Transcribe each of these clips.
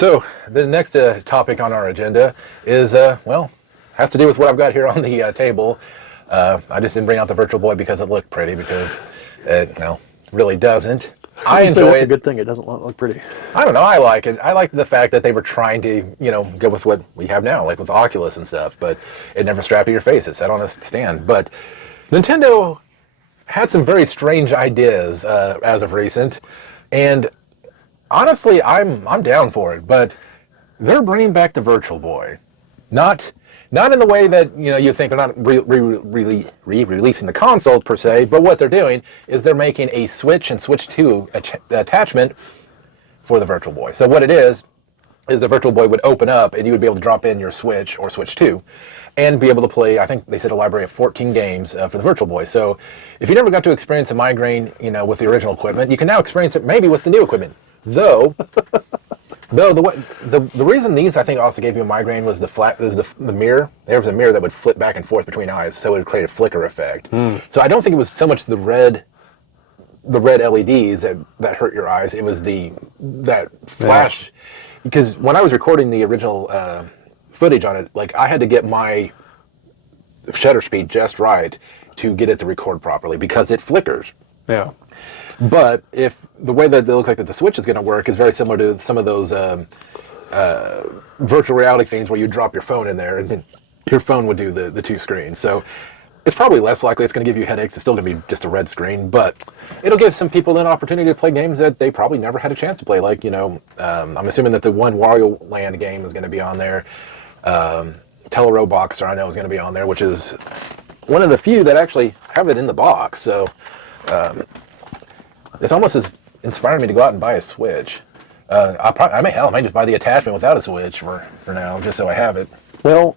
So the next topic on our agenda is, has to do with what I've got here on the table. I just didn't bring out the Virtual Boy because it looked pretty, because it, really doesn't. I enjoy that's it. a good thing. It doesn't look pretty. I don't know. I like it. I like the fact that they were trying to, go with what we have now, like with Oculus and stuff, but it never strapped to your face. It sat on a stand. But Nintendo had some very strange ideas as of recent, and honestly, I'm down for it. But they're bringing back the Virtual Boy, not in the way that you think. They're not re-releasing the console per se, but what they're doing is they're making a Switch and Switch 2 attachment for the Virtual Boy. So what it is the Virtual Boy would open up and you would be able to drop in your Switch or Switch 2 and be able to play, I think they said, a library of 14 games for the Virtual Boy. So if you never got to experience a migraine, with the original equipment, you can now experience it maybe with the new equipment. Though the reason these, I think, also gave you a migraine was the mirror. There was a mirror that would flip back and forth between eyes, so it would create a flicker effect. So I don't think it was so much the red LEDs that hurt your eyes. It was that flash. Yeah. Because when I was recording the original footage on it, like, I had to get my shutter speed just right to get it to record properly because it flickers. Yeah. But if the way that it looks like that the Switch is going to work is very similar to some of those virtual reality things where you drop your phone in there and then your phone would do the two screens. So it's probably less likely it's going to give you headaches. It's still going to be just a red screen, but it'll give some people an opportunity to play games that they probably never had a chance to play. Like, I'm assuming that the one Wario Land game is going to be on there. Telero Boxer, I know, is going to be on there, which is one of the few that actually have it in the box. So it's almost as inspiring me to go out and buy a Switch. I might just buy the attachment without a Switch for now, just so I have it. Well,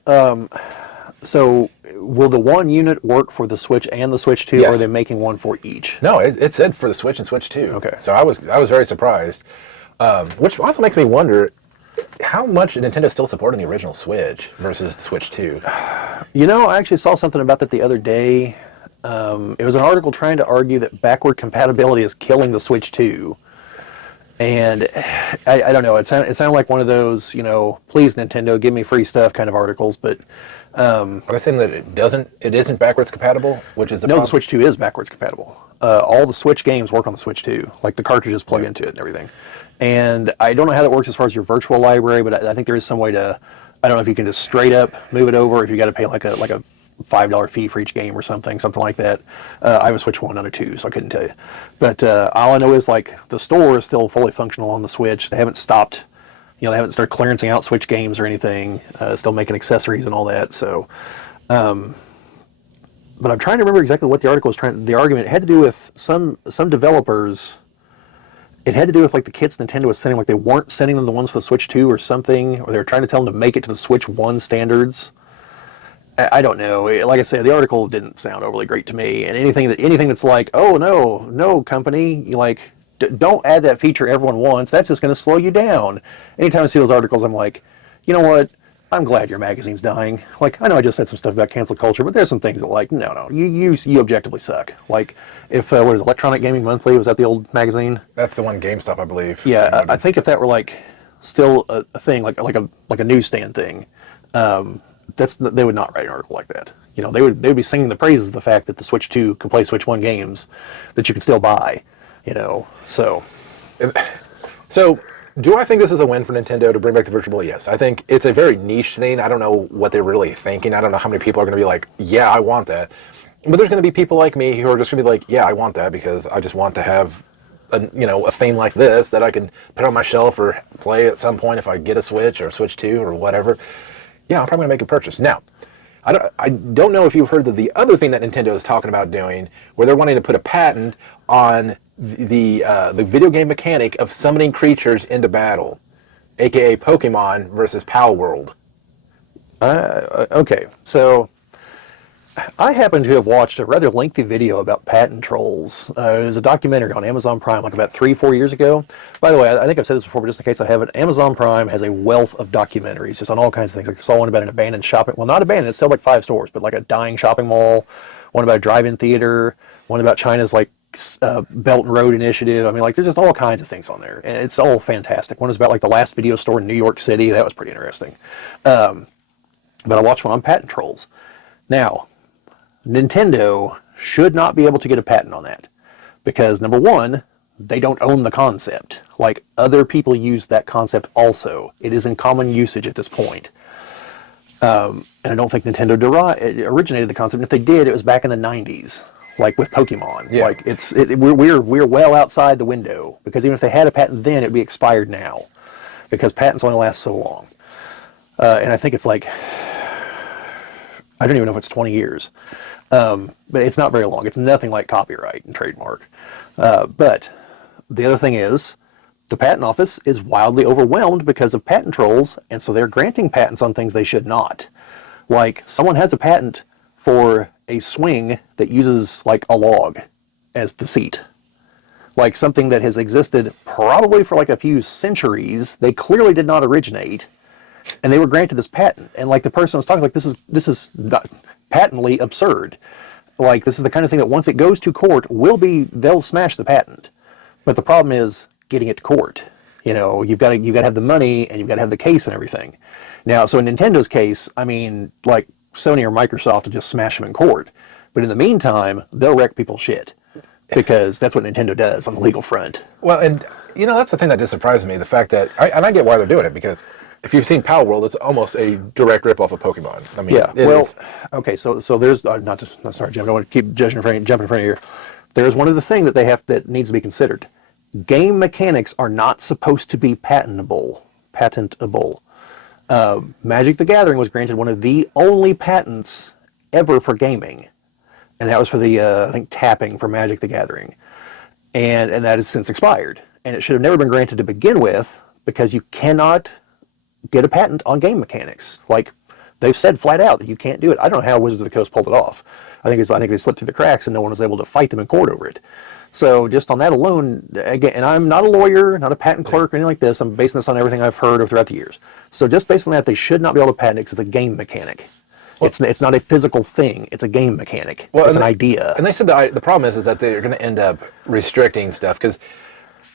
so will the one unit work for the Switch and the Switch 2, yes. or are they making one for each? No, it said for the Switch and Switch 2. Okay. So I was very surprised, which also makes me wonder how much Nintendo's still supporting the original Switch versus the Switch 2. I actually saw something about that the other day. It was an article trying to argue that backward compatibility is killing the Switch 2. And I don't know, it sounded like one of those, please Nintendo, give me free stuff kind of articles, but... Are they saying that it isn't backwards compatible, which is the problem? No, the Switch 2 is backwards compatible. All the Switch games work on the Switch 2, like the cartridges plug into it and everything. And I don't know how that works as far as your virtual library, but I think there is some way to, I don't know if you can just straight up move it over, if you got to pay like a $5 fee for each game or something like that. I have a Switch 1 and a 2, so I couldn't tell you. But all I know is, like, the store is still fully functional on the Switch. They haven't stopped, they haven't started clearancing out Switch games or anything. Still making accessories and all that. So, but I'm trying to remember exactly what the article was the argument. It had to do with some developers. It had to do with, like, the kits Nintendo was sending, like they weren't sending them the ones for the Switch 2 or something, or they were trying to tell them to make it to the Switch 1 standards. I don't know. Like I said, the article didn't sound overly great to me. And anything that's like, oh no company, don't add that feature everyone wants. That's just going to slow you down. Anytime I see those articles, I'm like, you know what? I'm glad your magazine's dying. Like, I know I just said some stuff about cancel culture, but there's some things that, like, no, you objectively suck. Like, if what is Electronic Gaming Monthly, was that the old magazine? That's the one, GameStop, I believe. Yeah, I think if that were, like, still a thing, like a newsstand thing. They would not write an article like that. They would be singing the praises of the fact that the Switch 2 can play Switch 1 games that you can still buy. So do I think this is a win for Nintendo to bring back the Virtual Boy? Yes. I think it's a very niche thing. I don't know what they're really thinking. I don't know how many people are going to be like, yeah, I want that. But there's going to be people like me who are just going to be like, yeah, I want that because I just want to have a thing like this that I can put on my shelf or play at some point if I get a Switch or a Switch 2 or whatever. Yeah, I'm probably going to make a purchase. Now, I don't know if you've heard of the other thing that Nintendo is talking about doing, where they're wanting to put a patent on the video game mechanic of summoning creatures into battle, aka Pokemon versus Pal World. Okay, so I happen to have watched a rather lengthy video about patent trolls. It was a documentary on Amazon Prime like about 3-4 years ago. By the way, I think I've said this before, but just in case I haven't, Amazon Prime has a wealth of documentaries just on all kinds of things. Like I saw one about an abandoned shopping, well, not abandoned, it's still like 5 stores, but like a dying shopping mall, one about a drive-in theater, one about China's like Belt and Road Initiative. I mean, like, there's just all kinds of things on there, and it's all fantastic. One is about like the last video store in New York City. That was pretty interesting. But I watched one on patent trolls. Now, Nintendo should not be able to get a patent on that because, number one, they don't own the concept. Like, other people use that concept also. It is in common usage at this point. And I don't think Nintendo originated the concept. And if they did, it was back in the 90s, like with Pokemon. Yeah. Like, we're well outside the window because even if they had a patent then, it'd be expired now because patents only last so long. And I think it's like, I don't even know if it's 20 years. But it's not very long. It's nothing like copyright and trademark. But the other thing is, the patent office is wildly overwhelmed because of patent trolls, and so they're granting patents on things they should not. Like, someone has a patent for a swing that uses, like, a log as the seat. Like, something that has existed probably for, like, a few centuries. They clearly did not originate, and they were granted this patent. And, like, the person was talking, like, this is not patently absurd. Like, this is the kind of thing that once it goes to court, they'll smash the patent. But the problem is getting it to court. You know, you've got to have the money and you've got to have the case and everything. Now, so in Nintendo's case, I mean, like, Sony or Microsoft will just smash them in court. But in the meantime, they'll wreck people's shit because that's what Nintendo does on the legal front. Well, and you know, that's the thing that just surprised me, the fact that, and I get why they're doing it, because if you've seen Power World, it's almost a direct ripoff of Pokemon. I mean, yeah. Well, okay. So there's sorry, Jim. I don't want to keep jumping in front of you. There's one of the things that needs to be considered. Game mechanics are not supposed to be patentable. Magic the Gathering was granted one of the only patents ever for gaming, and that was for the I think tapping for Magic the Gathering, and that has since expired, and it should have never been granted to begin with because you cannot get a patent on game mechanics. Like, they've said flat out that you can't do it. I don't know how Wizards of the Coast pulled it off. I think they slipped through the cracks and no one was able to fight them in court over it. So just on that alone, again, and I'm not a lawyer, not a patent clerk or anything like this. I'm basing this on everything I've heard throughout the years. So just based on that, they should not be able to patent it because it's a game mechanic. Well, it's not a physical thing. It's a game mechanic. Well, it's an idea. And they said the problem is that they're going to end up restricting stuff because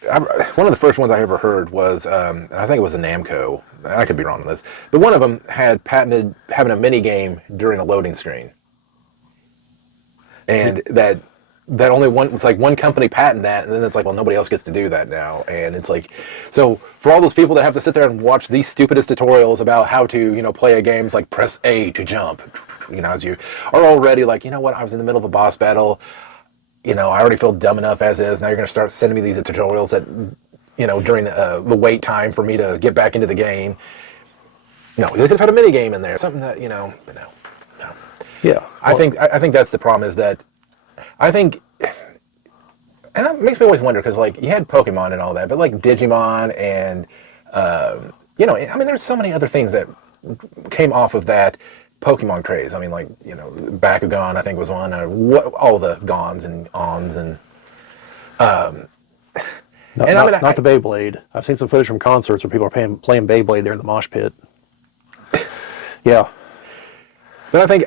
one of the first ones I ever heard was, I think it was a Namco. I could be wrong on this, but one of them had patented having a mini game during a loading screen, and that only one. It's like one company patented that, and then it's like, well, nobody else gets to do that now, and it's like, so for all those people that have to sit there and watch these stupidest tutorials about how to, play a game, it's like press A to jump, as you are already like, you know what, I was in the middle of a boss battle. I already feel dumb enough as is. Now you're going to start sending me these tutorials that, during the wait time for me to get back into the game. No, they could have had a mini game in there, something that, but no. Yeah. I think that's the problem is that I think, and it makes me always wonder because, like, you had Pokemon and all that, but like Digimon and, there's so many other things that came off of that Pokemon craze. I mean, like, Bakugan, I think, was one. All the Gons and Ons and. Not the Beyblade. I've seen some footage from concerts where people are playing Beyblade there in the mosh pit. Yeah. But I think,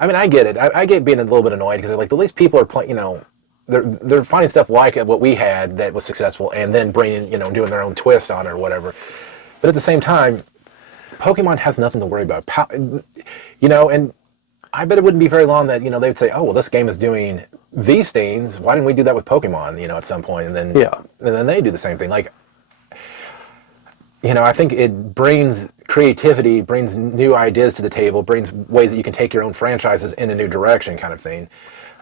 I get it. I get being a little bit annoyed because like these people are playing, they're finding stuff like what we had that was successful and then bringing, doing their own twist on it or whatever. But at the same time, Pokemon has nothing to worry about. And I bet it wouldn't be very long that, they'd say, oh, well, this game is doing these things. Why didn't we do that with Pokemon, at some point? And then, and then they do the same thing. Like, I think it brings creativity, brings new ideas to the table, brings ways that you can take your own franchises in a new direction kind of thing.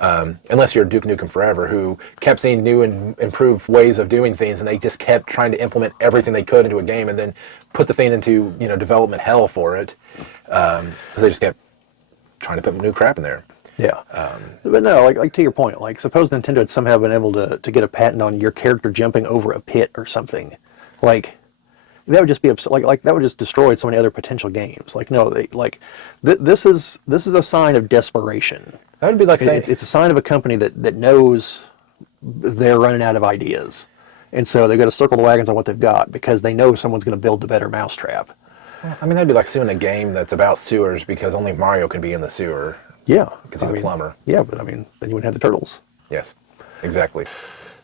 Unless you're Duke Nukem Forever, who kept seeing new and improved ways of doing things, and they just kept trying to implement everything they could into a game and then put the thing into, development hell for it. Because they just kept trying to put new crap in there. Yeah. But no, like to your point, like suppose Nintendo had somehow been able to get a patent on your character jumping over a pit or something. Like, that would just be like that would just destroy so many other potential games. Like, no, this is a sign of desperation. That would be like saying it's a sign of a company that knows they're running out of ideas, and so they've got to circle the wagons on what they've got because they know someone's going to build the better mousetrap. that'd be like suing a game that's about sewers because only Mario can be in the sewer. Yeah, because he's a plumber. Yeah, but then you wouldn't have the turtles. Yes. Exactly.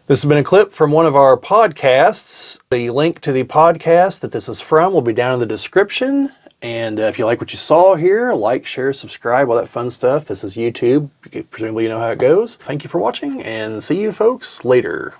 This has been a clip from one of our podcasts. The link to the podcast that this is from will be down in the description. And if you like what you saw here, like, share, subscribe, all that fun stuff. This is YouTube. Presumably you know how it goes. Thank you for watching, and see you folks later.